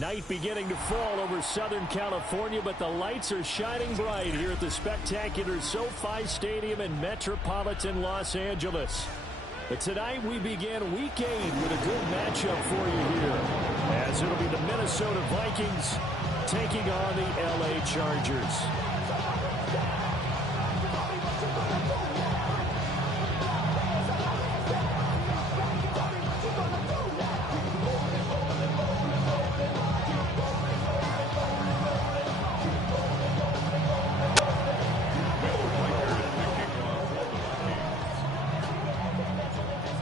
Night beginning to fall over Southern California, but the lights are shining bright here at the spectacular SoFi Stadium in metropolitan Los Angeles. But tonight we begin Week 8 with a good matchup for you here, as it'll be the Minnesota Vikings taking on the LA Chargers.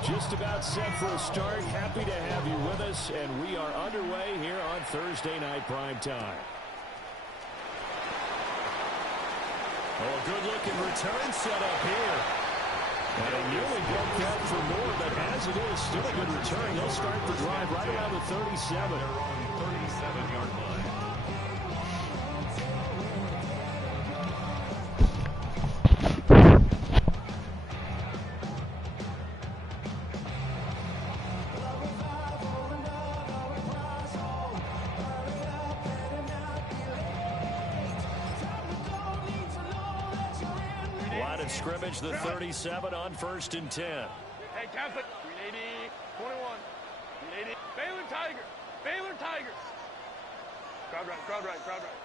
Just about set for a start. Happy to have you with us, and we are underway here on Thursday Night Prime Time. Oh, a good-looking return set up here. And it nearly broke that for more, but as it is, still a good return. They'll start the drive right around the 37. They're on the 37-yard line. Scrimmage, the 37 on 1st and 10. Hey, Catholic, 380, 21, 380. Baylor Tigers, Baylor Tigers. Crowd right, crowd right, crowd right.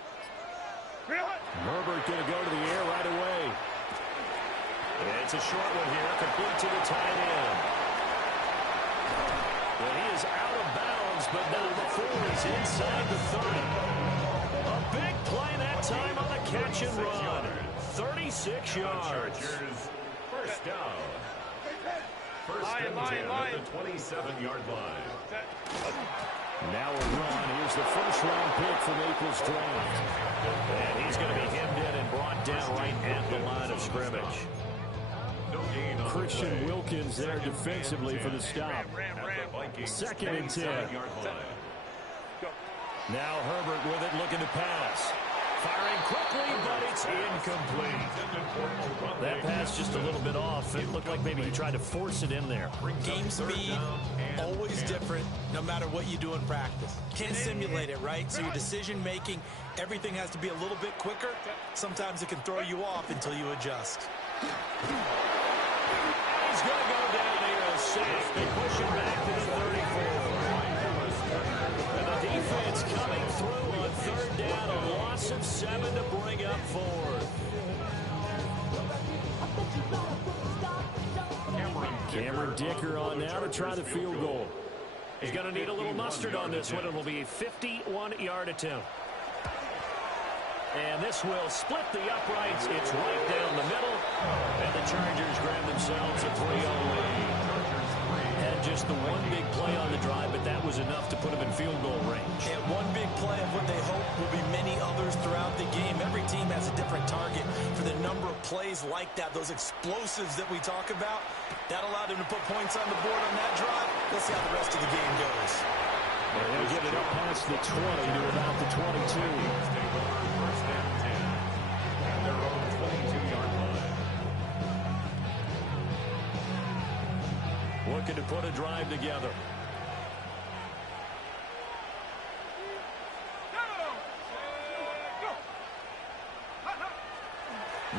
Herbert going to go to the air right away. It's a short one here, complete to the tight end. Well, he is out of bounds, but now before he's inside the 30. A big play that time on the catch and run. 36 yards. First down. First and 10 at the 27-yard line. Now a run. Here's the first-round pick from April's draft. And he's going to be hemmed in and brought down right at the line of scrimmage. Christian Wilkins there defensively for the stop. 2nd and 10. Now Herbert with it, looking to pass. Firing quickly, but it's incomplete. That pass just a little bit off. It looked like maybe he tried to force it in there. Game speed, always different, no matter what you do in practice. Can't simulate it, right? So your decision-making, everything has to be a little bit quicker. Sometimes it can throw you off until you adjust. He's going to go down there safe. They push him back to the 34. And the defense coming through on 3rd down, a loss of 7 to bring up 4th. Cameron Dicker on now to try the field goal. He's going to need a little mustard on this one. It will be a 51-yard attempt. And this will split the uprights. It's right down the middle. And the Chargers grab themselves a 3-0 lead. Had just the one big play on the drive, but that was enough to put them in field goal range. And one big play of what they hope will be many others throughout the game. Every team has a different target for the number of plays like that, those explosives that we talk about. That allowed them to put points on the board on that drive. Let's see how the rest of the game goes. And they'll get it up past the 20 to about the 22. Looking to put a drive together.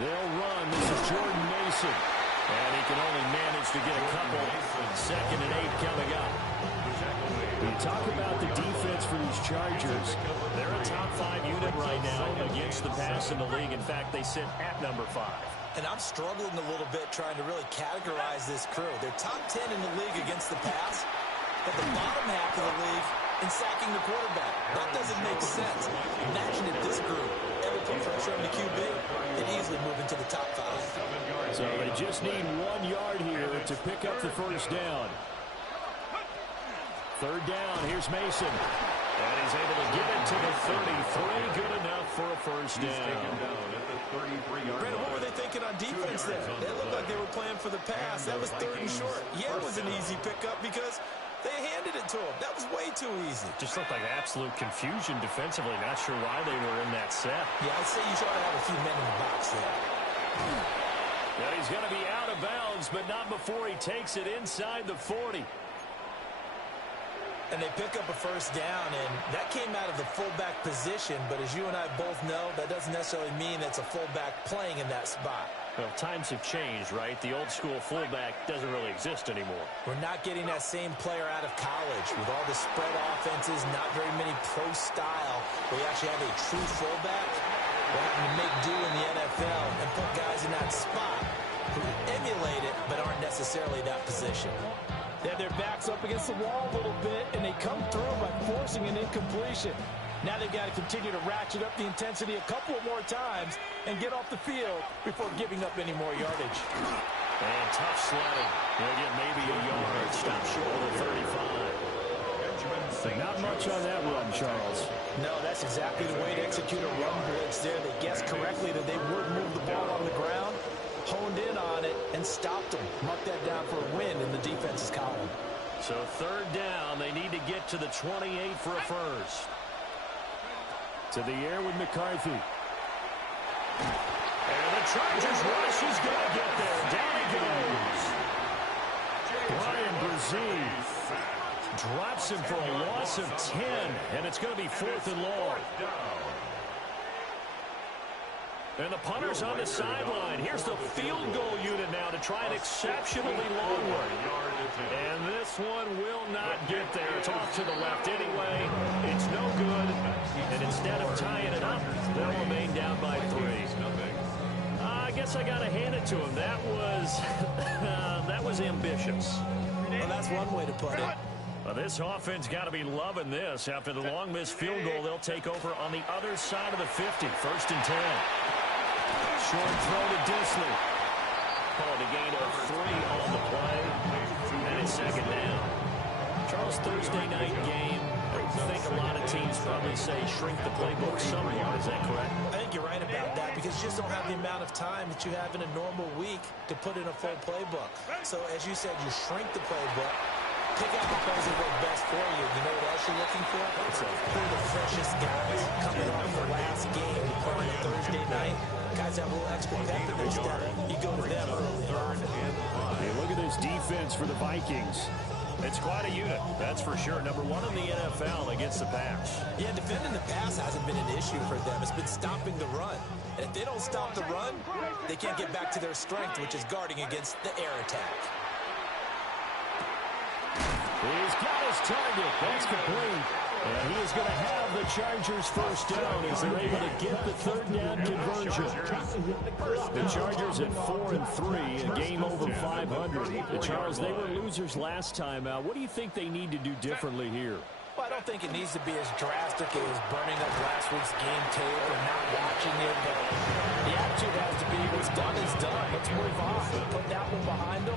They'll run. This is Jordan Mason. And he can only manage to get a couple. 2nd and 8 coming up. When you talk about the defense for these Chargers, they're a top 5 unit right now against the pass in the league. In fact, they sit at number 5. And I'm struggling a little bit trying to really categorize this crew. They're top 10 in the league against the pass, but the bottom half of the league in sacking the quarterback. That doesn't make sense. Imagine if this group ever put pressure on the QB, they'd easily move into the top 5. So they just need 1 yard here to pick up the first down. 3rd down, here's Mason. And he's able to get it to the 33. Good enough for a first down. Brandon, what were they thinking on defense there? They looked like they were playing for the pass. That was 3rd and short. Yeah, it was an easy pickup because they handed it to him. That was way too easy. Just looked like absolute confusion defensively. Not sure why they were in that set. Yeah, I'd say you try to have a few men in the box there. Now he's going to be out of bounds, but not before he takes it inside the 40. And they pick up a first down, and that came out of the fullback position. But as you and I both know, that doesn't necessarily mean it's a fullback playing in that spot. Well, times have changed, right? The old-school fullback doesn't really exist anymore. We're not getting that same player out of college. With all the spread offenses, not very many pro style, where you actually have a true fullback. We're having to make do in the NFL and put guys in that spot who emulate it but aren't necessarily in that position. They have their backs up against the wall a little bit, and they come through by forcing an incompletion. Now they've got to continue to ratchet up the intensity a couple more times and get off the field before giving up any more yardage. And tough sledding. He'll get maybe a yard. Stop short of the 35. Not much on that run, Charles. No, that's exactly the way to execute a run blitz there. They guessed correctly that they would move the ball on the ground, honed in on it, and stopped them. Mark that down for a win in the defense's column. So third down, they need to get to the 28 for a first. To the air with McCarthy. And the Chargers rush. He's going to get there. Down he goes. Brian Brzee drops him for a loss of 10, and it's going to be 4th and long. And the punter's on the sideline. Here's the field goal unit now to try an exceptionally long one. And this one will not get there. It's off to the left anyway. It's no good. And instead of tying it up, they'll remain down by 3. I guess I got to hand it to him. That was ambitious. Well, that's one way to put it. Well, this offense got to be loving this. After the long missed field goal, they'll take over on the other side of the 50. 1st and 10. Short throw to Disley. Called a gain of 3 on the play. And it's 2nd down. Charles, Thursday night game. I think a lot of teams probably say shrink the playbook somewhat. Is that correct? I think you're right about that because you just don't have the amount of time that you have in a normal week to put in a full playbook. So, as you said, you shrink the playbook. Pick out the plays that work best for you. You know what else you're looking for? It's who are the freshest guys coming off the last game you play on Thursday night. Guys have a little extra pep in their step. You go to them early on. Hey, look at this defense for the Vikings. It's quite a unit, that's for sure. Number 1 in the NFL against the pass. Yeah, defending the pass hasn't been an issue for them. It's been stopping the run. And if they don't stop the run, they can't get back to their strength, which is guarding against the air attack. He's got his target. That's complete. And he is going to have the Chargers first down as they're able to get the 3rd down conversion. The Chargers at 4-3, a game over 500. The Charles, they were losers last time out. What do you think they need to do differently here? Well, I don't think it needs to be as drastic as burning up last week's game tape or not watching it, but the attitude has to be what's done is done. Let's move on. Put that one behind them,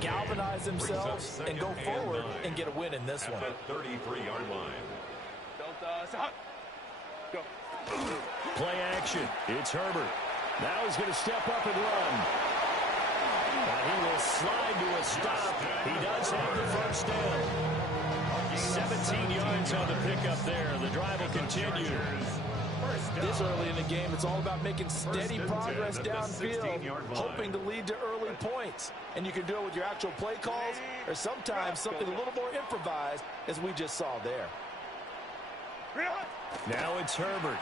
galvanize themselves, and go forward and get a win in this one. 33-yard line. Go. Play action. It's Herbert. Now he's going to step up and run. He will slide to a stop. He does have the first down. 17 yards on the pickup there. The drive will continue. This early in the game, it's all about making steady progress downfield, hoping to lead to early points. And you can do it with your actual play calls or sometimes something a little more improvised, as we just saw there. Now it's Herbert.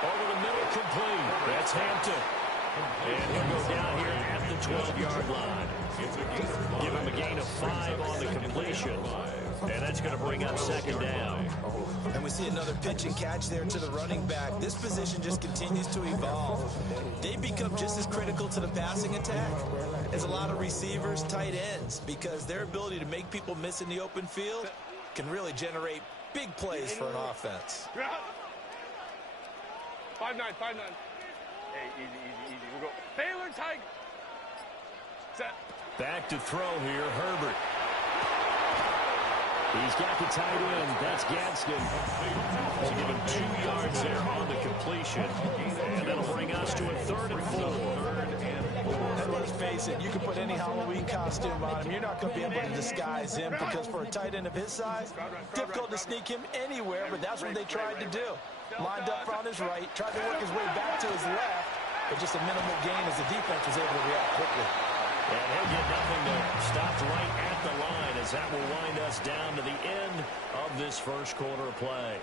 Over the middle, complete. That's Hampton. And he'll go down here at the 12-yard line. Give him a gain of 5 on the completion. And that's going to bring up 2nd down. And we see another pitch and catch there to the running back. This position just continues to evolve. They become just as critical to the passing attack as a lot of receivers, tight ends, because their ability to make people miss in the open field can really generate big plays for an offense. 5-9, 5-9. Hey, easy. We'll go. Baylor Tiger. Set. Back to throw here, Herbert. He's got the tight end. That's Gadsden. So give him 2 yards there on the completion. And that'll bring us to a 3rd and 4. And let's face it, you can put any Halloween costume on him. You're not going to be able to disguise him because for a tight end of his size, difficult to sneak him anywhere, but that's what they tried to do. Lined up on his right, tried to work his way back to his left, but just a minimal gain as the defense was able to react quickly. And he'll get nothing there. Stopped right at the line as that will wind us down to the end of this first quarter of play.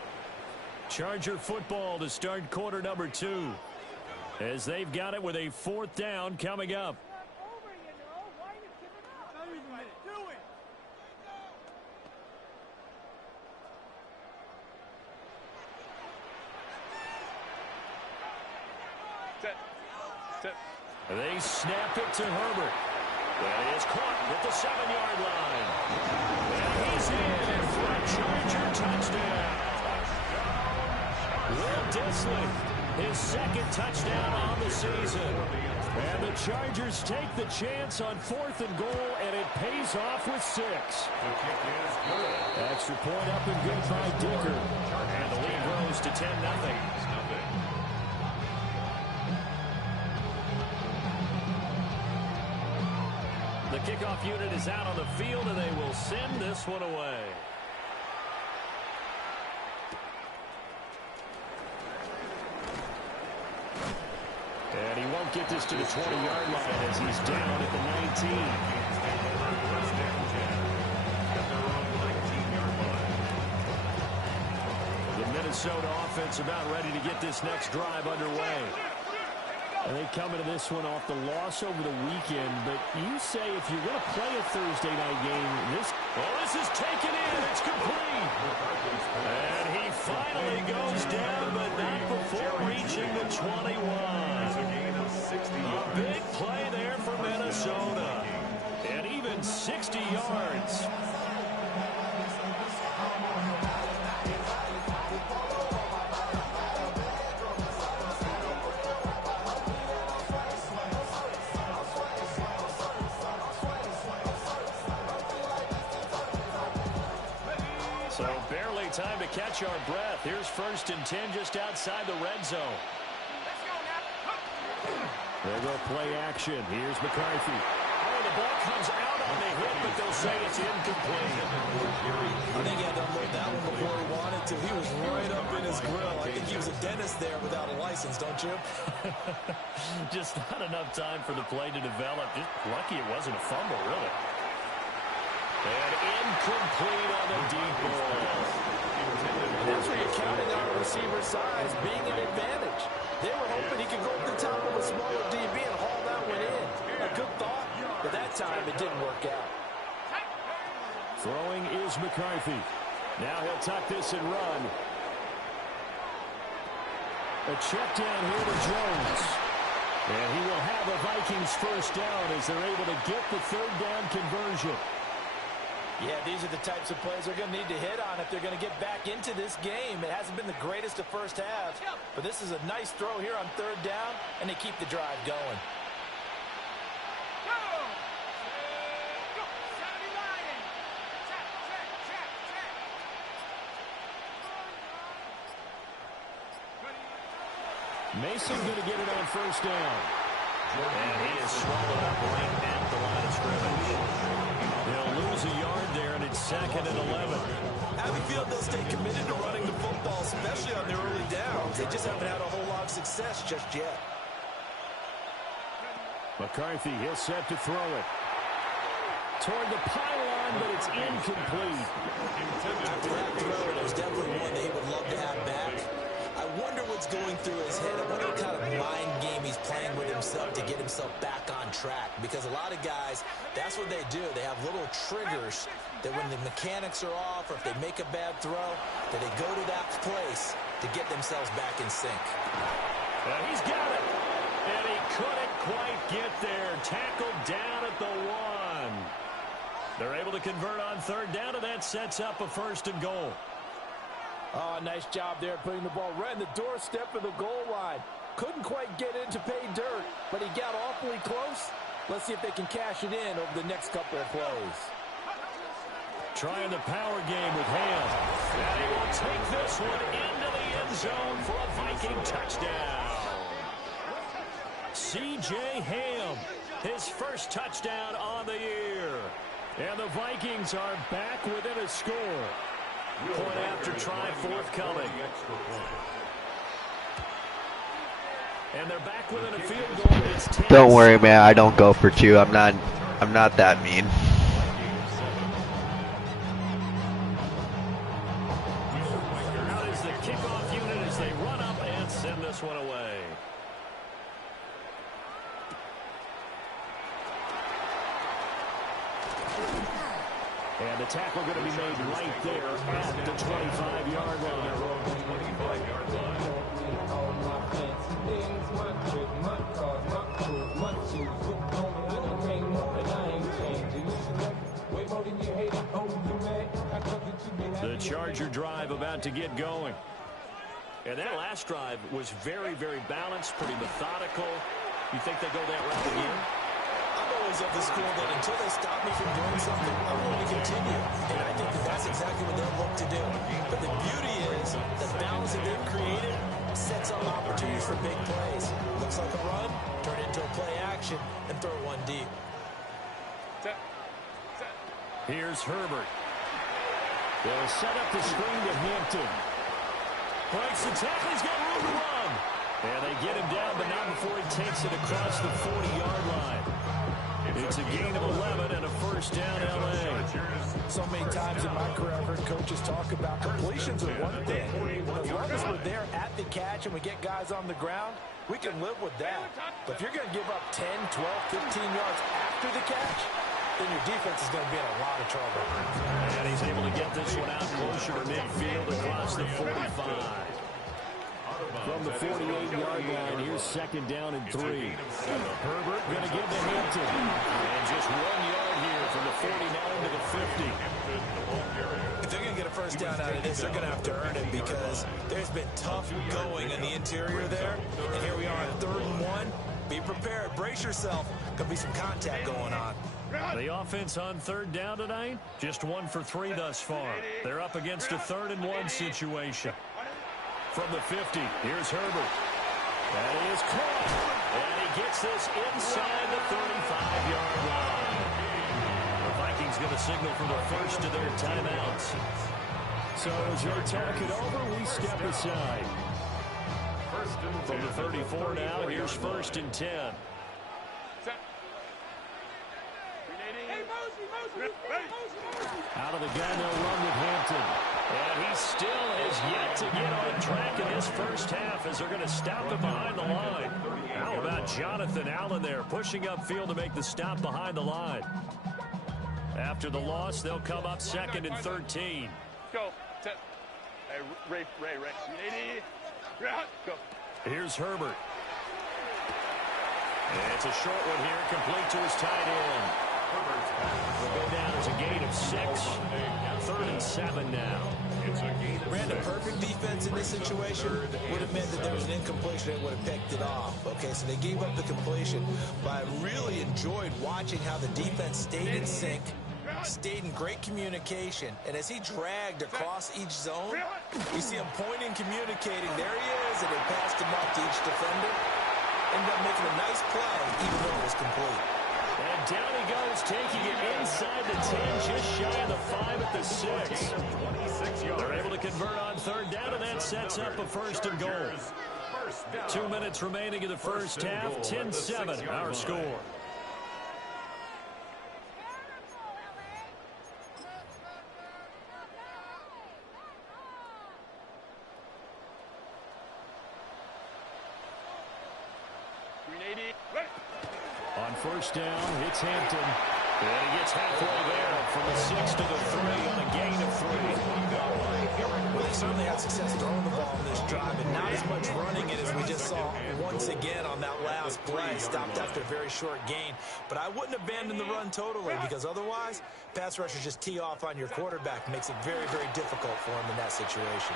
Charger football to start quarter number 2. As they've got it with a 4th down coming up. They snap it to Herbert. That is caught at the 7-yard line. And he's in for a Charger touchdown. Will Dissly, his 2nd touchdown on the season. And the Chargers take the chance on 4th and goal, and it pays off with 6. Extra point up and good by Dicker. And the lead grows to 10-0. The kickoff unit is out on the field, and they will send this one away. And he won't get this to the 20-yard line as he's down at the 19. The Minnesota offense about ready to get this next drive underway. And they come into this one off the loss over the weekend. But you say if you're going to play a Thursday night game, this is taken in. It's complete. And he finally goes down, but not before reaching the 21. A big play there for Minnesota. And even 60 yards. So barely time to catch our breath. Here's 1st and 10 just outside the red zone. They'll go play action. Here's McCarthy. Oh, the ball comes out on the hit, but they'll say it's incomplete. I think he had to unload that one before he wanted to. He was right up in his grill. I think he was a dentist there without a license, don't you? Just not enough time for the play to develop. Just lucky it wasn't a fumble, really. And incomplete on the deep ball. That's where you're counting on a receiver's size being an advantage. They were hoping he could go up the top of a smaller DB and haul that one in. A good thought, but that time it didn't work out. Throwing is McCarthy. Now he'll tuck this and run. A check down here to Jones. And he will have a Vikings 1st down as they're able to get the 3rd down conversion. Yeah, these are the types of plays they're going to need to hit on if they're going to get back into this game. It hasn't been the greatest of first halves, but this is a nice throw here on 3rd down, and they keep the drive going. Mason going to get it on 1st down. And he is swallowed up right at the line of scrimmage. They'll lose a yard there, and it's 2nd and 11. I feel they'll stay committed to running the football, especially on their early downs. They just haven't had a whole lot of success just yet. McCarthy, he'll set to throw it. Toward the pylon, but it's incomplete. After that throw, there's definitely one that he would love to have back. I wonder what's going through his head. I wonder what kind of mind game he's playing with himself to get himself back on track. Because a lot of guys, that's what they do. They have little triggers that when the mechanics are off or if they make a bad throw, that they go to that place to get themselves back in sync. He's got it. And he couldn't quite get there. Tackled down at the 1. They're able to convert on 3rd down, and that sets up a 1st and goal. Oh, nice job there putting the ball right in the doorstep of the goal line. Couldn't quite get in to pay dirt, but he got awfully close. Let's see if they can cash it in over the next couple of plays. Trying the power game with Ham. And he will take this one into the end zone for a Viking touchdown. C.J. Ham, his 1st touchdown on the year. And the Vikings are back within a score. Point after try forthcoming. And they're back within a field goal. It's 10. Don't worry, man. I don't go for 2. I'm not that mean. Out is the kickoff unit as they run up and send this one away. And the tackle going to be made right there at the 25-yard line. The Charger drive about to get going. And that last drive was very, very balanced, pretty methodical. You think they go that route again? I'm always of the school that until they stop me from doing something, I'm going to continue. And I think that that's exactly what they'll look to do. But the beauty is the balance that they've created sets up opportunities for big plays. Looks like a run, turn it into a play action, and throw one deep. Here's Herbert. They'll set up the screen to Hampton. Breaks the tackle. He's got room to run. And they get him down, but not before he takes it across the 40-yard line. It's a gain of 11 and a first down, L.A. So many times in my career, I've heard coaches talk about completions are one thing. As long as we're there at the catch and we get guys on the ground, we can live with that. But if you're going to give up 10, 12, 15 yards after the catch, then your defense is going to be in a lot of trouble. And he's able to get this one out closer to midfield across the 45. From the 48-yard line, here's second down and 3. Herbert going to give to Hampton. And just 1 yard here from the 49 to the 50. If they're going to get a first down out of this, they're going to have to earn it because there's been tough going in the interior there. And here we are on 3rd and 1. Be prepared. Brace yourself. Could be some contact going on. The offense on 3rd down tonight, just 1 for 3 thus far. They're up against a 3rd and 1 situation. From the 50, here's Herbert. That is caught. And he gets this inside the 35-yard line. The Vikings going to signal for the first of their timeouts. So as they talk it over, we step aside. From the 34 now, here's 1st and 10. Out of the gun, they'll run with Hampton. And he still has yet to get on track in this first half as they're going to stop him behind the line. How about Jonathan Allen there pushing upfield to make the stop behind the line? After the loss, they'll come up 2nd and 13. Go. Hey, Ray. 80. Go. Here's Herbert. And it's a short one here, complete to his tight end. Will go down as a gain of 6. 3rd and 7 now. Brandon, perfect defense in this situation would have meant that there was an incompletion that would have picked it off. Okay, so they gave up the completion. But I really enjoyed watching how the defense stayed in sync, stayed in great communication. And as he dragged across each zone, you see him pointing, communicating. There he is, and they passed him off to each defender. Ended up making a nice play, even though it was complete. And down he goes, taking it inside the 10, just shy of the 5 at the 6. They're able to convert on 3rd down, and that sets up a 1st and goal. 2 minutes remaining in the first half, 10-7 our score. On 1st down, hits Hampton. And he gets halfway there from the 6 to the 3 on a gain of 3. Well, they certainly had success throwing the ball in this drive, and not as much running it as we just saw once again on that last play. Stopped after a very short gain. But I wouldn't abandon the run totally, because otherwise, pass rushers just tee off on your quarterback. Makes it very, very difficult for him in that situation.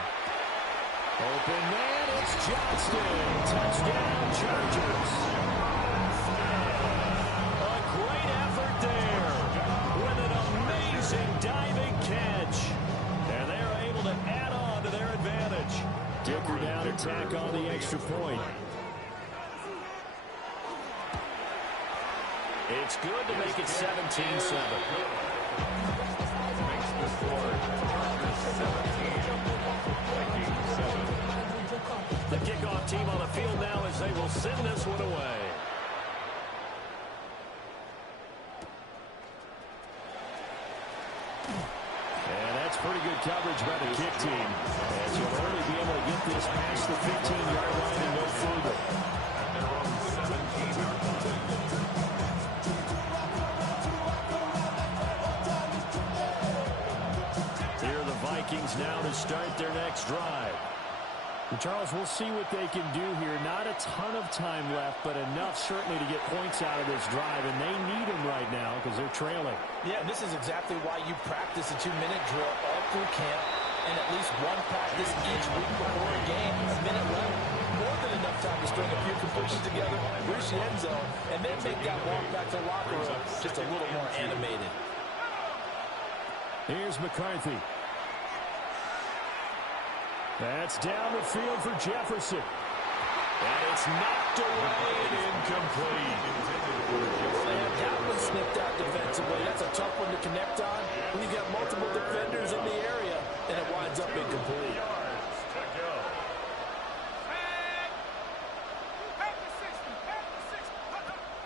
Open man, it's Johnston. Touchdown, Chargers. A great effort there with an amazing diving catch. And they're able to add on to their advantage. Dicker down to tack on the extra point. It's good to make it 17-7. The kickoff team on the field now as they will send this one away. And that's pretty good coverage by the kick team, as you'll only be able to get this past the 15-yard line and no further. Here are the Vikings now to start their next drive. And Charles, we'll see what they can do here. Not a ton of time left, but enough certainly to get points out of this drive, and they need them right now because they're trailing. Yeah, and this is exactly why you practice a 2-minute drill all through camp and at least one practice each week before a game. A minute left, more than enough time to string a few completions together, reach the end zone, and then make that walk back to the locker room just a little more animated. Here's McCarthy. That's down the field for Jefferson. And it's knocked away and incomplete. And that one snipped out defensively. That's a tough one to connect on when you got multiple defenders in the area, and it winds up incomplete.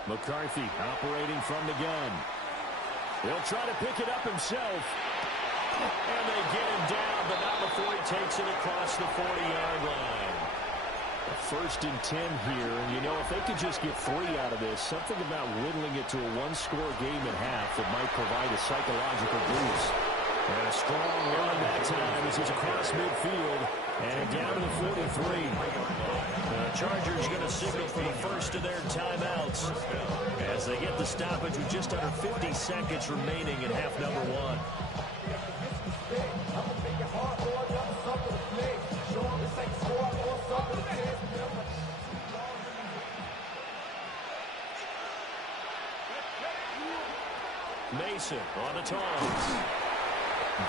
McCarthy operating from the gun. He'll try to pick it up himself. And they get him down, but not before he takes it across the 40-yard line. A 1st and 10 here, and you know, if they could just get 3 out of this, something about whittling it to a one-score game at half that might provide a psychological boost. And a strong run that time as he's across midfield and down to the 43. The Chargers going to signal for the first of their timeouts as they get the stoppage with just under 50 seconds remaining in half number 1. Mason on the toss.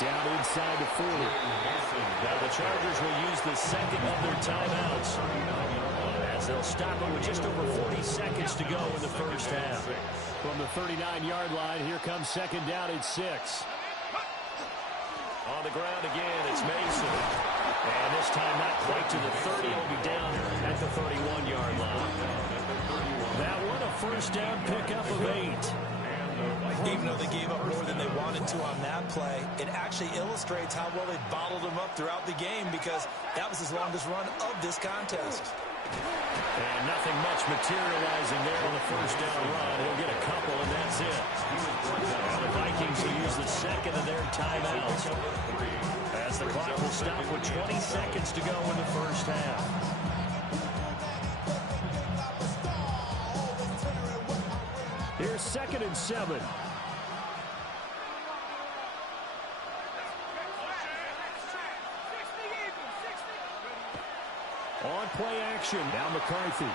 Down inside the 40. Now the Chargers will use the second of their timeouts as they'll stop it with just over 40 seconds to go in the first half. From the 39-yard line, here comes second down at 6. On the ground again, it's Mason. And this time not quite to the 30. He'll be down at the 31-yard line. That one a first down pickup of 8. Even though they gave up more than they wanted to on that play, it actually illustrates how well they bottled him up throughout the game because that was his longest run of this contest. And nothing much materializing there on the first down run. He'll get a couple, and that's it. Now the Vikings will use the second of their timeouts as the clock will stop with 20 seconds to go in the first half. Here's 2nd and 7. On play action, now McCarthy.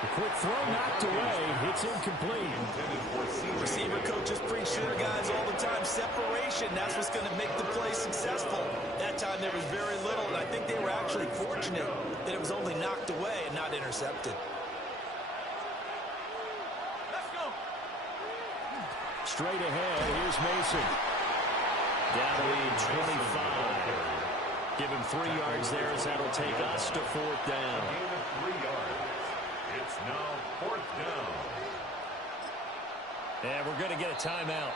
The quick throw knocked away. It's incomplete. Receiver coaches preach to their guys all the time. Separation, that's what's going to make the play successful. That time there was very little, and I think they were actually fortunate that it was only knocked away and not intercepted. Straight ahead, here's Mason. Down to 25. Give him 3 yards there as that'll take us to 4th down. Gain of 3 yards. It's now 4th down. And we're going to get a timeout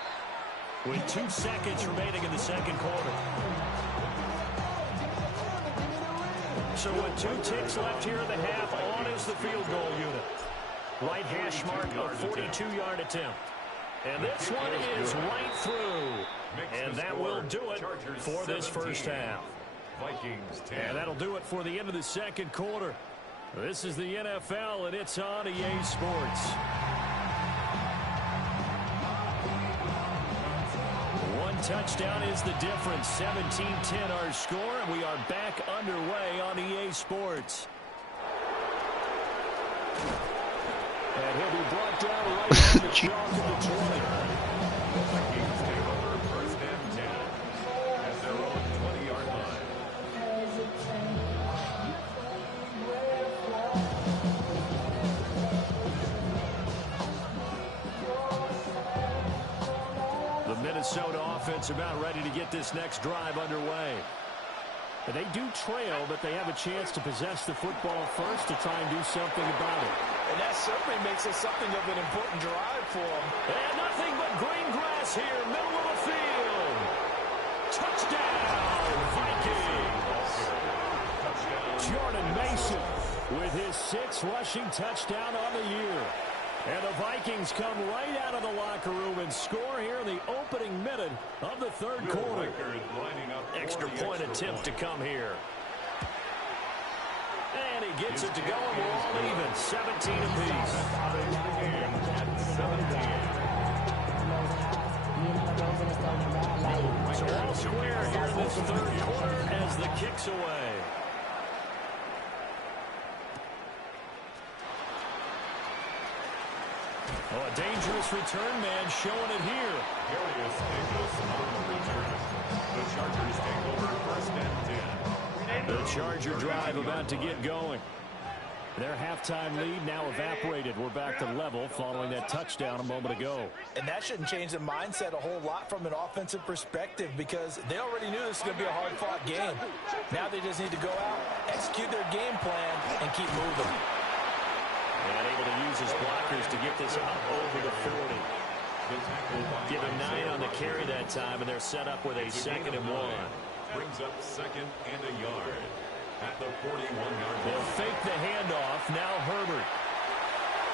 with 2 seconds remaining in the second quarter. So with 2 ticks left here in the half, on is the field goal unit. Right hash mark of 42-yard attempt. And this one is right through. And that will do it for this first half. Vikings 10. And that'll do it for the end of the second quarter. This is the NFL, and it's on EA Sports. One touchdown is the difference. 17-10 our score, and we are back underway on EA Sports. And he'll be brought down right on the chalk of the 20. Vikings take over 1st and 10 at their own 20-yard line. The Minnesota offense about ready to get this next drive underway. And they do trail, but they have a chance to possess the football first to try and do something about it. And that certainly makes it something of an important drive for them. And nothing but green grass here, middle of the field. Touchdown, Vikings. Jordan Mason with his 6th rushing touchdown on the year. And the Vikings come right out of the locker room and score here in the opening minute of the third quarter. Extra point attempt to come here. And he gets it to go, and we're all even, 17 apiece. So all square here in this third quarter as the kick's away. Oh, a dangerous return man showing it here. Darius Nicholas on the return. The Chargers take over 1st and 10. The Charger drive about to get going. Their halftime lead now evaporated. We're back to level following that touchdown a moment ago. And that shouldn't change the mindset a whole lot from an offensive perspective because they already knew this was going to be a hard-fought game. Now they just need to go out, execute their game plan, and keep moving. And able to use his blockers to get this up over the 40. Give him 9 on the carry that time, and they're set up with a 2nd and 1. Brings up 2nd and a yard at the 41-yard line. They'll fake the handoff. Now Herbert.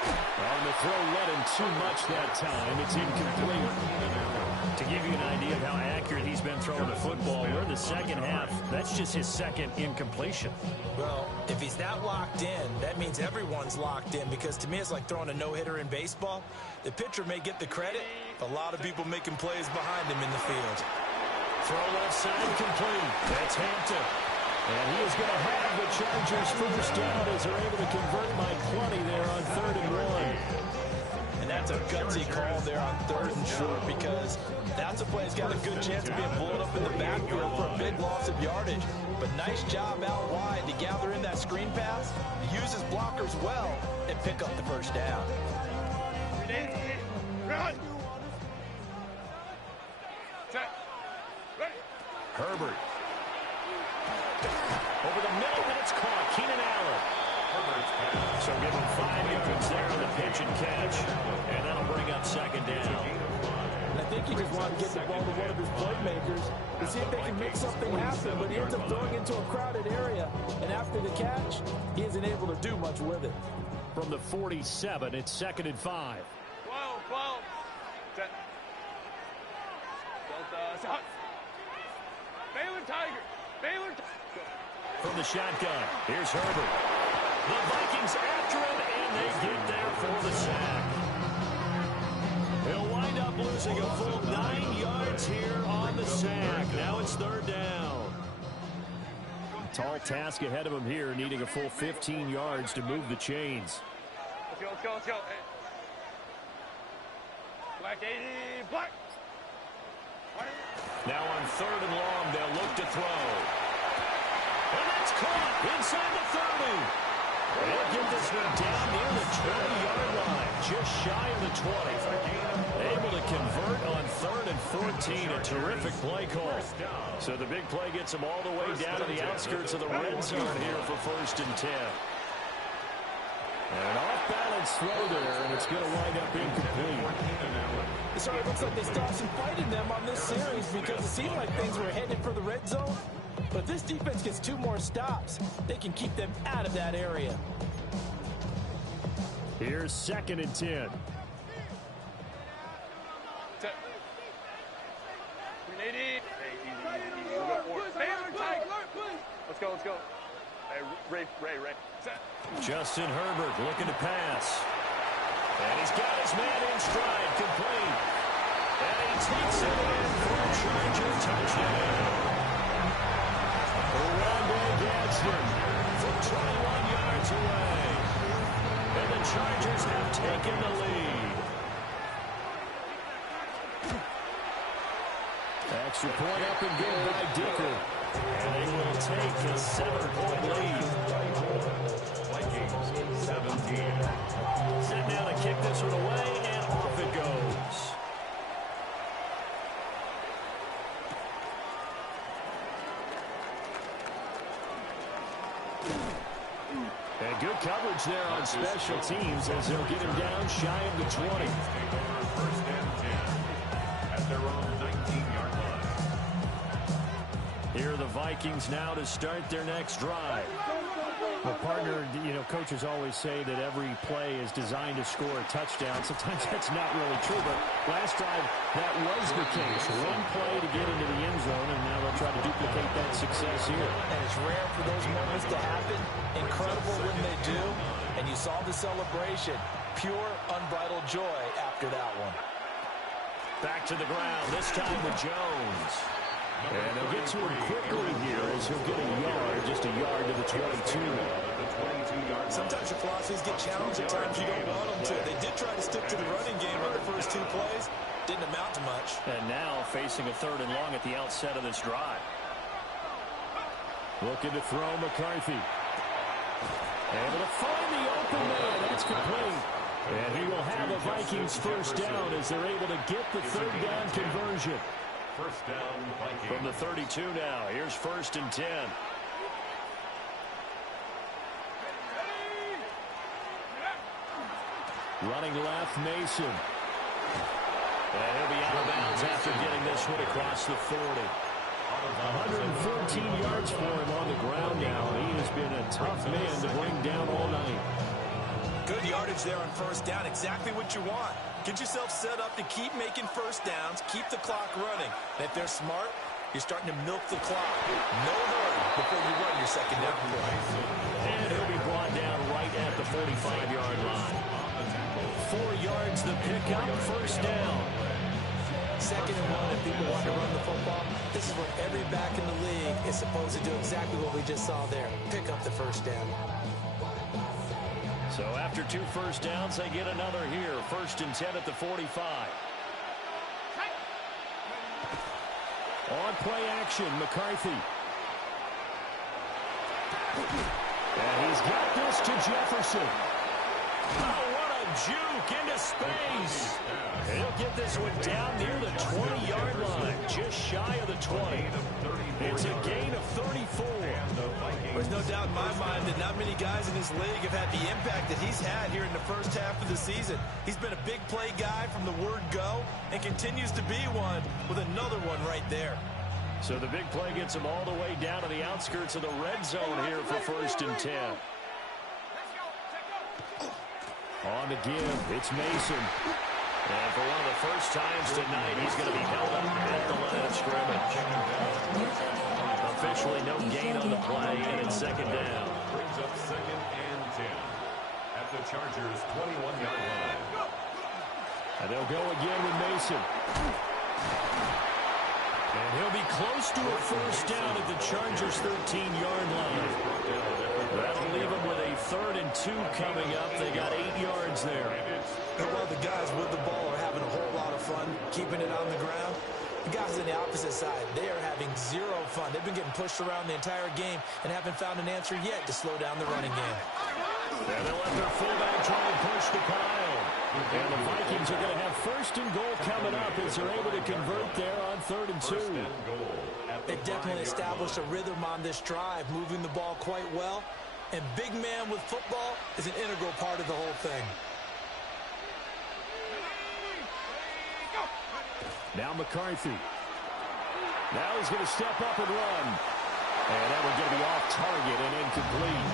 On the throw led him too much that time. It's incomplete. To give you an idea of how accurate he's been throwing the football, we're in the second half. That's just his 2nd incompletion. Well, if he's that locked in, that means everyone's locked in because to me it's like throwing a no-hitter in baseball. The pitcher may get the credit, but a lot of people making plays behind him in the field. Throw left side complete. That's Hampton. And he is going to have the Chargers first down as they're able to convert by 20 there on 3rd and 1. And that's a gutsy call there on 3rd and short because that's a play that's got a good chance of being blown up in the backfield for a big loss of yardage. But nice job out wide to gather in that screen pass, use his blockers well, and pick up the first down. Run! Set. Ready. Herbert. Over the middle, and it's caught. Keenan Allen. So give him 5 yards there on the pitch and catch. And that'll bring up 2nd down. And I think he just wanted to get the ball to one of his playmakers to see if they can make something happen, but he ends up throwing into a crowded area. And after the catch, he isn't able to do much with it. From the 47, it's 2nd and 5. 12. Set. Delta. Baylor Tiger. Baylor Tiger. From the shotgun, here's Herbert. The Vikings after him, and they get there for the sack. He'll wind up losing a full 9 yards here on the sack. Now it's 3rd down. Tall task ahead of him here, needing a full 15 yards to move the chains. Let's go. Hey. Black 80, black. Now on 3rd and long, they'll look to throw. And that's caught inside the 30. They'll get this one down near the 20-yard line, just shy of the 20. Able to convert on 3rd and 14, a terrific play call. So the big play gets them all the way down to the outskirts of the red zone here for 1st and 10. An off-balance throw there, and it's going to wind up incomplete. So it looks like they stopped some fight in them on this series because it seemed like things were headed for the red zone. But if this defense gets 2 more stops, they can keep them out of that area. Here's 2nd and 10. Set. 380. Hey, easy. We'll go for it. Baylor Tiger. Let's go. Hey, Ray. Set. Justin Herbert looking to pass. And he's got his man in stride, complete. And he takes it in for a Charger touchdown. Rondé Gadsden from 21 yards away. And the Chargers have taken the lead. Extra point up and good by Dicker. And they will take a 7-point lead. Vikings 17. Set down to kick this one away, and off it goes. coverage there on special teams as they'll get him down shy of the 20. Take over first and 10 at their own 19-yard line. Here are the Vikings now to start their next drive. Well, partner, coaches always say that every play is designed to score a touchdown. Sometimes that's not really true, but last drive that was the case. One play to get into the end zone, and now they'll try to duplicate that success here. And it's rare for those moments to happen. Incredible when they do. And you saw the celebration. Pure, unbridled joy after that one. Back to the ground, this time with Jones. And they'll get to him quickly here as he'll get a yard, just a yard to the 22. Sometimes your philosophies get challenged at times you don't want them to. They did try to stick to the running game on the first 2 plays. Didn't amount to much. And now facing a 3rd and long at the outset of this drive. Looking to throw McCarthy. Able to find the open man. That's complete. And he will have a Vikings first down as they're able to get the 3rd down conversion. First down, Vikings. From the 32 now. Here's 1st and 10. Running left, Mason. And he'll be out of bounds after getting this one across the 40. 114 yards for him on the ground now. He has been a tough man to bring down all night. Good yardage there on first down. Exactly what you want. Get yourself set up to keep making first downs, keep the clock running. And if they're smart, you're starting to milk the clock. No hurry before you run your second down play. And he'll be brought down right at the 45-yard line. 4 yards the pickup, first down. 2nd and 1, if people want to run the football, this is what every back in the league is supposed to do, exactly what we just saw there. Pick up the first down. So after 2 first downs, they get another here. 1st and 10 at the 45. On play action, McCarthy. And he's got this to Jefferson. Oh, what a juke into space. And he'll get this one down near the 20-yard line, just shy of the 20. It's a gain of 34. There's no doubt in my mind that not many guys in this league have had the impact that he's had here in the first half of the season. He's been a big play guy from the word go and continues to be one with another one right there. So the big play gets him all the way down to the outskirts of the red zone here for 1st and 10. On the give, it's Mason. And for one of the first times tonight, he's going to be held up at the line of scrimmage. Officially no gain on the play, and it's 2nd down. Brings up 2nd and 10 at the Chargers' 21-yard line. And they'll go again with Mason. And he'll be close to a first down at the Chargers' 13-yard line. That'll leave them with a 3rd and 2 coming up. They got 8 yards there. And while the guys with the ball are having a whole lot of fun keeping it on the ground, the guys on the opposite side, they are having zero fun. They've been getting pushed around the entire game and haven't found an answer yet to slow down the running game. And they'll let their fullback try and push the pile. And the Vikings are going to have 1st and goal coming up as they're able to convert there on 3rd and 2. They've definitely established a rhythm on this drive, moving the ball quite well. And big man with football is an integral part of the whole thing. Now McCarthy. Now he's going to step up and run. And that one's going to be off target and incomplete.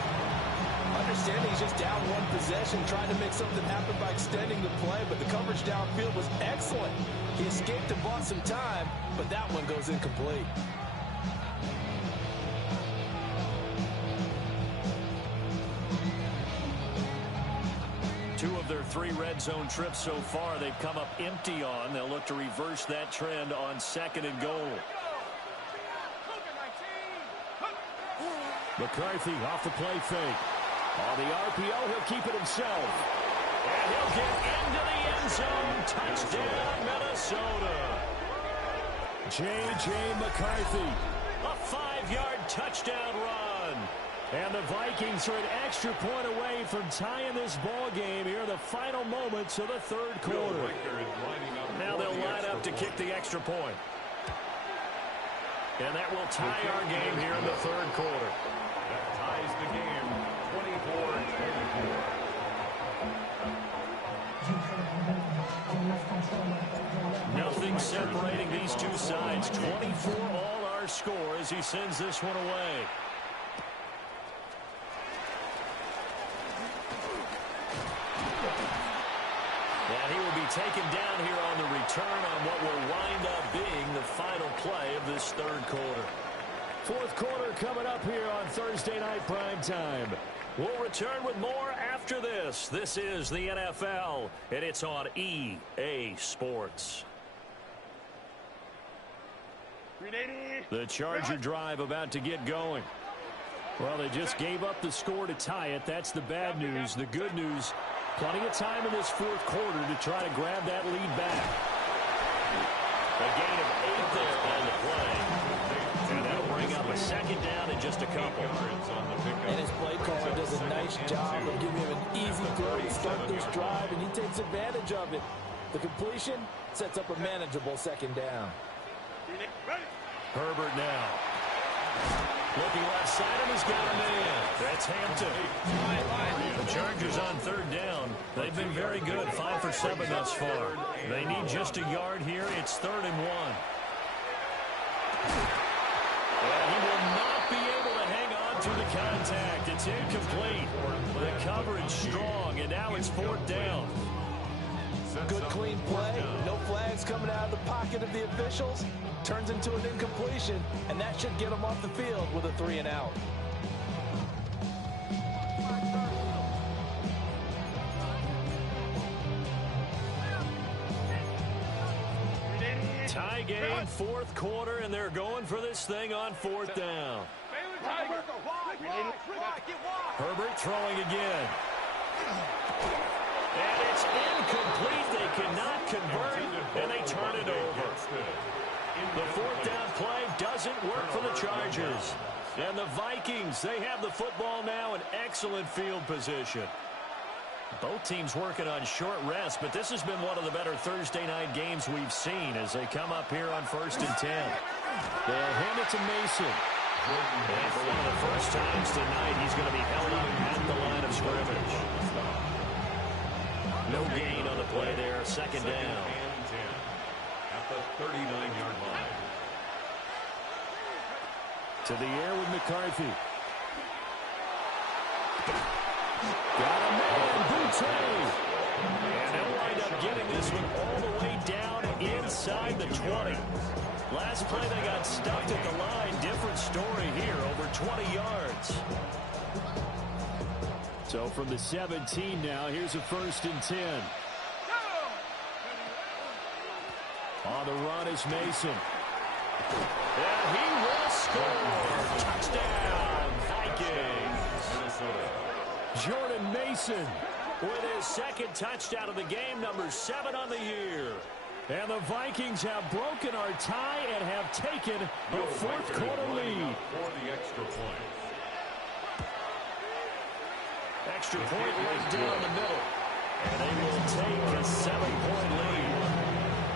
Understanding he's just down one possession, trying to make something happen by extending the play, but the coverage downfield was excellent. He escaped and bought some time, but that one goes incomplete. Two of their 3 red zone trips so far they've come up empty on. They'll look to reverse that trend on 2nd and goal. McCarthy off the play fake. On the RPO, he'll keep it himself. And he'll get into the end zone. Touchdown, Minnesota. J.J. McCarthy. A 5-yard touchdown run. And the Vikings are an extra point away from tying this ball game here in the final moments of the 3rd quarter. Now they'll line up to kick the extra point. And that will tie our game here in the 3rd quarter. That ties the game 24-24. separating these two sides. 24 all our score as he sends this one away. And he will be taken down here on the return on what will wind up being the final play of this third quarter. Fourth quarter coming up here on Thursday Night Primetime. We'll return with more after this. This is the NFL, and it's on EA Sports. The Charger drive about to get going. Well, they just gave up the score to tie it. That's the bad news. The good news, plenty of time in this fourth quarter to try to grab that lead back. A gain of 8 there on the play. And that'll bring up a second down in just a couple. And his play caller does a nice job of giving him an easy throw to start this drive, and he takes advantage of it. The completion sets up a manageable second down. Herbert now. Looking left side, and he's got a man. That's Hampton. The Chargers on third down. They've been very good, 5 for 7 thus far. They need just a yard here. It's 3rd and 1. And he will not be able to hang on to the contact. It's incomplete. The coverage strong, and now it's 4th down. Good clean play. No flags coming out of the pocket of the officials. Turns into an incompletion, and that should get him off the field with a 3 and out. Tie game, fourth quarter, and they're going for this thing on 4th down. Herbert throwing again. And it's incomplete. They cannot convert, and they turn it over. The 4th down play doesn't work for the Chargers. And the Vikings, they have the football now in excellent field position. Both teams working on short rest, but this has been one of the better Thursday night games we've seen as they come up here on 1st and 10. They'll hand it to Mason. And for one of the first times tonight, he's going to be held up at the line of scrimmage. No gain on the play there, 2nd down. At the 39-yard line. To the air with McCarthy. Got a man, Boutte. And they'll wind up getting this one all the way down inside the 20. Last play they got stuffed at the line. Different story here, over 20 yards. So from the 17 now, here's a 1st and 10. On the run is Mason. And he will score. Touchdown, Vikings. Minnesota. Jordan Mason with his 2nd touchdown of the game, number 7 on the year. And the Vikings have broken our tie and have taken a 4th quarter lead. For the extra point. Extra point right down the middle. And they will take a 7-point lead.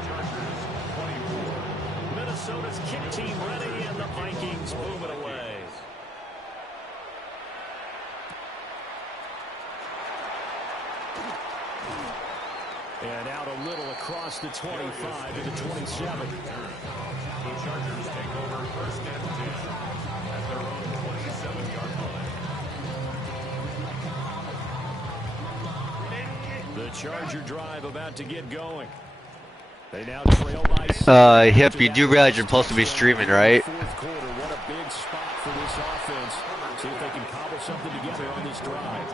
Chargers 24. Minnesota's kick team ready, and the Vikings move it away. And out a little across the 25 to the 27. The Chargers take over 1st and 10 at their own 27-yard line. The Charger drive about to get going. They now trail by Hip, you do realize you're supposed to be streaming, right? Fourth quarter, what a big spot for this offense. See if they can cobble something together on this drive.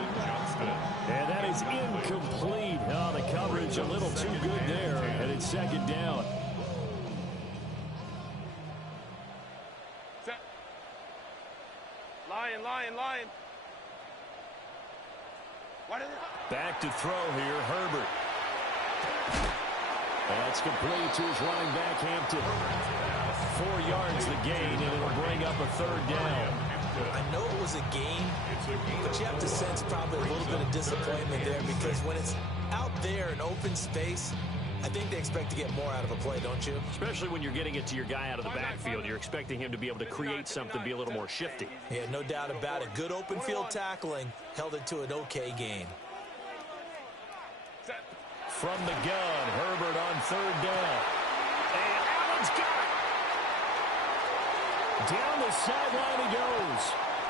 And that is incomplete. Oh, the coverage a little too good there, and it's 2nd down. Set. Lion. Back to throw here, Herbert. That's complete to his running back, Hampton. 4 yards the gain, and it'll bring up a 3rd down. I know it was a gain, but you have to sense probably a little bit of disappointment there because when it's out there in open space, I think they expect to get more out of a play, don't you? Especially when you're getting it to your guy out of the backfield. You're expecting him to be able to create something, be a little more shifty. Yeah, no doubt about it. Good open field tackling held it to an okay gain. From the gun, Herbert on 3rd down. And He's got it. Down the sideline he goes.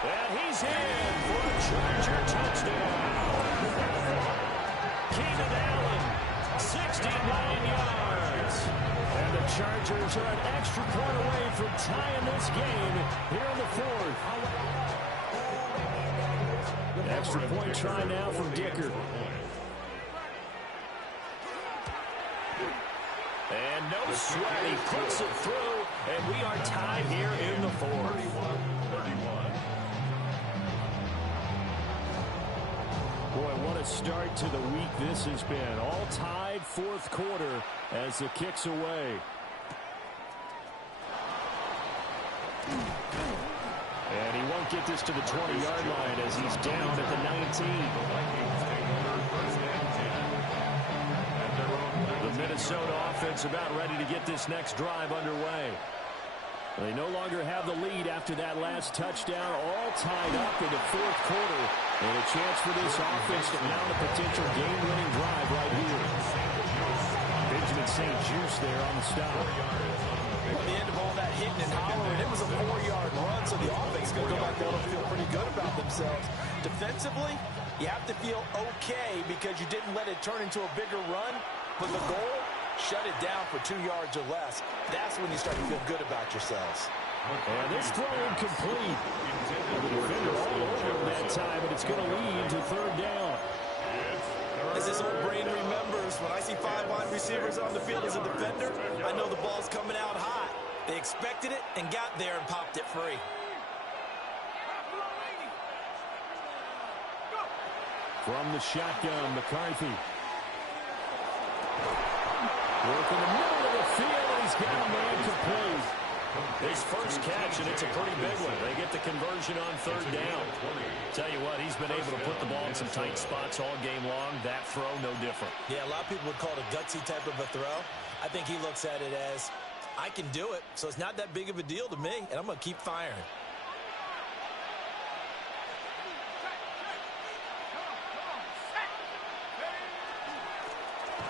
And he's in for a Charger touchdown. Keenan Allen, 69 yards. And the Chargers are an extra point away from tying this game here in the fourth. Extra point try now from Dicker. And no sweat, he puts it through, and we are tied here in the fourth. Boy, what a start to the week this has been. All tied fourth quarter as the kick's away. And he won't get this to the 20-yard line as he's down at the 19. The Minnesota offense about ready to get this next drive underway. They no longer have the lead after that last touchdown, all tied up in the fourth quarter. And a chance for this offense to mount a potential game-winning drive right here. Benjamin St. Juste there on the stop. At the end of all that hitting and hollering, it was a 4-yard run, so the offense is going to go back there and feel pretty good about themselves. Defensively, you have to feel okay because you didn't let it turn into a bigger run, but the goal, shut it down for 2 yards or less. That's when you start to feel good about yourselves. And this throw incomplete. The defender all over him that time, and it's going to lead to third down. As this old brain remembers, when I see 5 wide receivers on the field as a defender, I know the ball's coming out hot. They expected it and got there and popped it free. From the shotgun, McCarthy. Work in the middle of the field, and he's got a man complete. His first catch, and it's a pretty big one. They get the conversion on third down. Tell you what, he's been able to put the ball in some tight spots all game long. That throw, no different. Yeah, a lot of people would call it a gutsy type of a throw. I think he looks at it as, I can do it, so it's not that big of a deal to me, and I'm going to keep firing.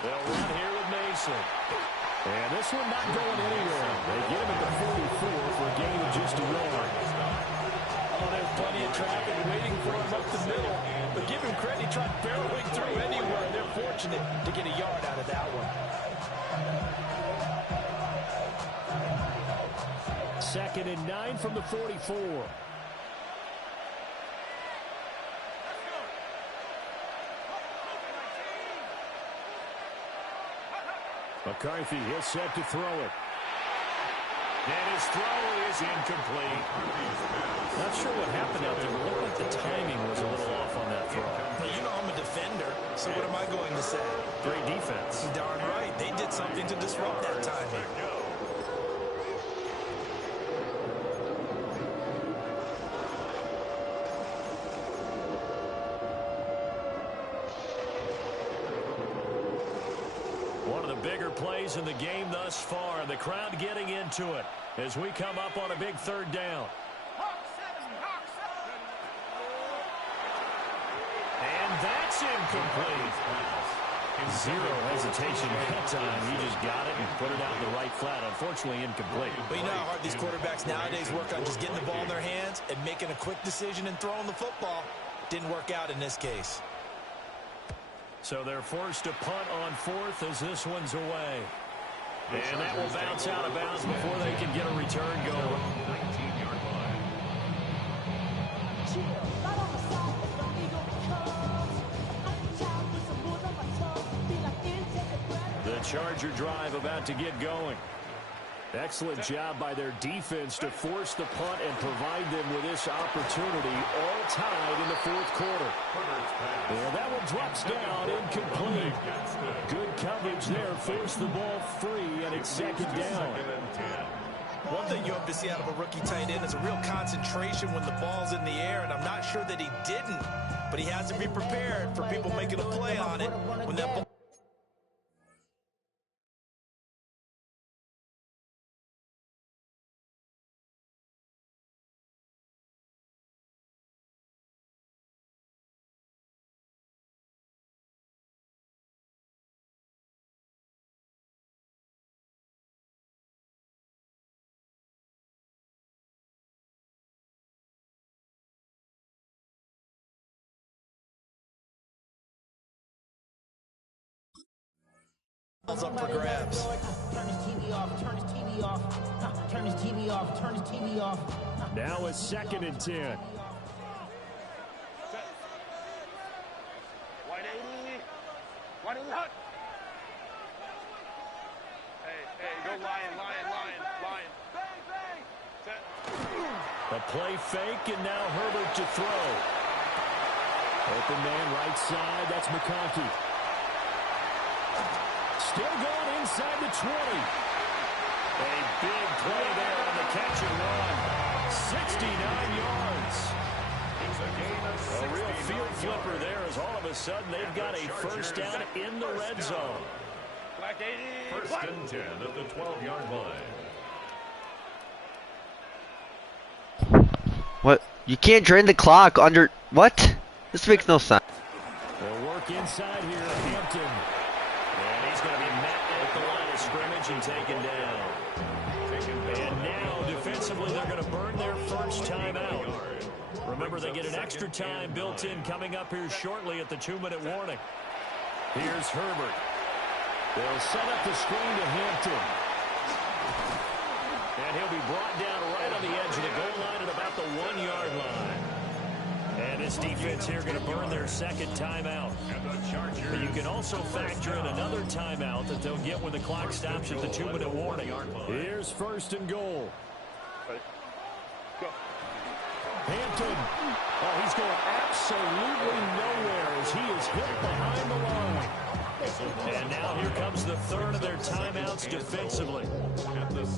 They'll run here with Mason. And this one not going anywhere. They get him at the 44 for a gain of just a yard. Oh, there's plenty of traffic waiting for him up the middle. But give him credit, he tried barreling through anywhere. They're fortunate to get a yard out of that one. 2nd and 9 from the 44. McCarthy is set to throw it. And his throw is incomplete. Not sure what happened out there. It looked like the timing was a little off on that throw. Well, you know I'm a defender, so what am I going to say? Great defense. Darn right. They did something to disrupt that timing. Bigger plays in the game thus far. The crowd getting into it as we come up on a big third down. And that's incomplete. Zero hesitation that time. He just got it and put it out in the right flat. Unfortunately, incomplete. But you know how hard these quarterbacks nowadays work on just getting the ball in their hands and making a quick decision and throwing the football. Didn't work out in this case. So they're forced to punt on fourth as this one's away. And that will bounce out of bounds before they can get a return going. The Charger drive about to get going. Excellent job by their defense to force the punt and provide them with this opportunity, all tied in the fourth quarter. And that one drops down, incomplete. Good coverage there, forced the ball free, and it's 2nd down. One thing you hope to see out of a rookie tight end is a real concentration when the ball's in the air, and I'm not sure that he didn't, but he has to be prepared for people making a play on it when that ball Up for grabs. Turn his TV off, turn his TV off, turn his TV off, turn his TV off. Now a 2nd and 10. Wide 80. Wide 80 hut. Hey, go lion. Bang, bang. Set. A play fake, and now Herbert to throw. Open man right side, that's McConkey. Still going inside the 20. A big play there on the catch and run. 69 yards. A real field flipper there as all of a sudden they've got a first down in the red zone. Black 80. First and 10 at the 12-yard line. What? You can't drain the clock under... What? This makes no sense. They'll work inside here, Hampton. And he's going to be met at the line of scrimmage and taken down. And now, defensively, they're going to burn their first timeout. Remember, they get an extra time built in coming up here shortly at the 2-minute warning. Here's Herbert. They'll set up the screen to Hampton. And he'll be brought down right on the edge of the goal line at about the 1-yard line. And this defense here going to burn their second timeout. But you can also factor in another timeout that they'll get when the clock stops at the 2-minute warning. Here's 1st and goal. Go. Hampton. Oh, he's going absolutely nowhere as he is hit behind the line. And now here comes the 3rd of their timeouts defensively.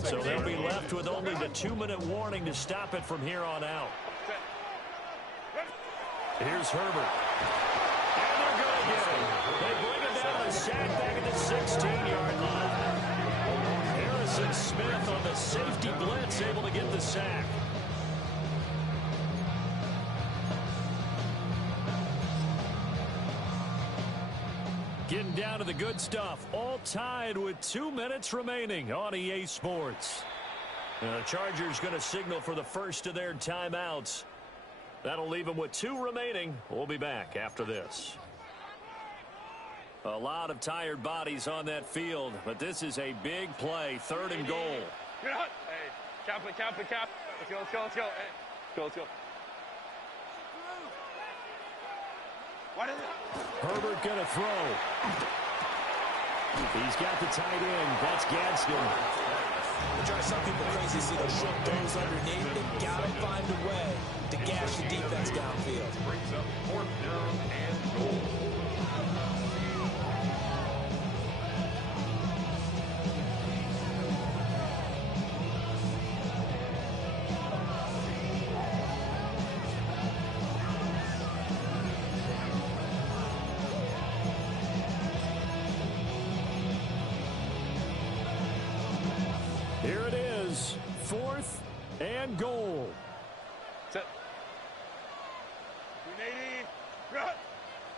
So they'll be left with only the 2-minute warning to stop it from here on out. Here's Herbert. And they're going to get him. They bring him down a sack back at the 16-yard line. Harrison Smith on the safety blitz able to get the sack. Getting down to the good stuff. All tied with 2 minutes remaining on EA Sports. The Chargers going to signal for the first of their timeouts. That'll leave them with 2 remaining. We'll be back after this. A lot of tired bodies on that field, but this is a big play. 3rd and goal. Hey, cap it. Let's go. Hey, let's go. What is it? Herbert going to throw. He's got the tight end. That's Gadsden. Which are some people crazy to see those short throws underneath. They got to find a way to gash the defense downfield. Brings up 4th down and goal. Here it is. 4th and goal. Set. 380. Run.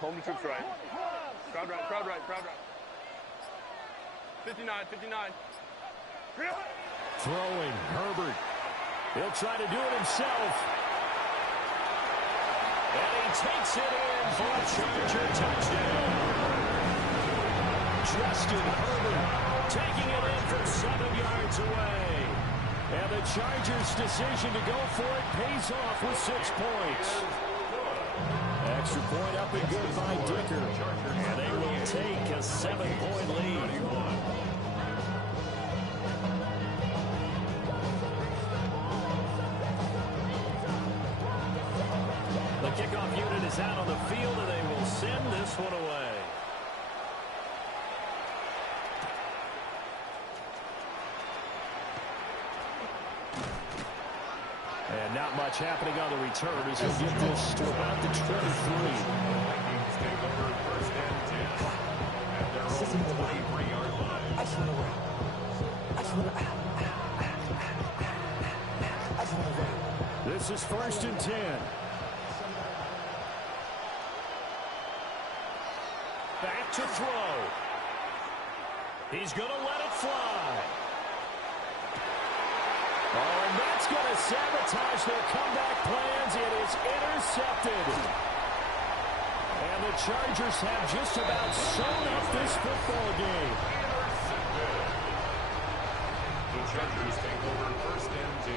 Home to troops right. Crowd right. 59. Throwing, Herbert. He'll try to do it himself. And he takes it in for a Charger touchdown. Justin Herbert taking it in from 7 yards away. And the Chargers' decision to go for it pays off with 6 points. Extra point up and good by Dicker. And they will take a 7-point lead. The kickoff unit is out on the field, and they will send this one away. And not much happening on the return as he'll get this to about the 23. Vikings take over 1st and 10 at their own 23-yard line. This is 1st and 10. Back to throw. He's going to let it fly. Oh, and that's going to sabotage their comeback plans. It is intercepted. And the Chargers have just about sewn up this football game. The Chargers take over first and 10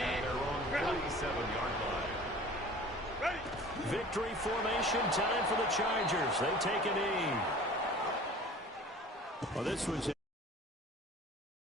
at their own 37-yard line. Ready. Victory formation time for the Chargers. They take a knee. Well, this was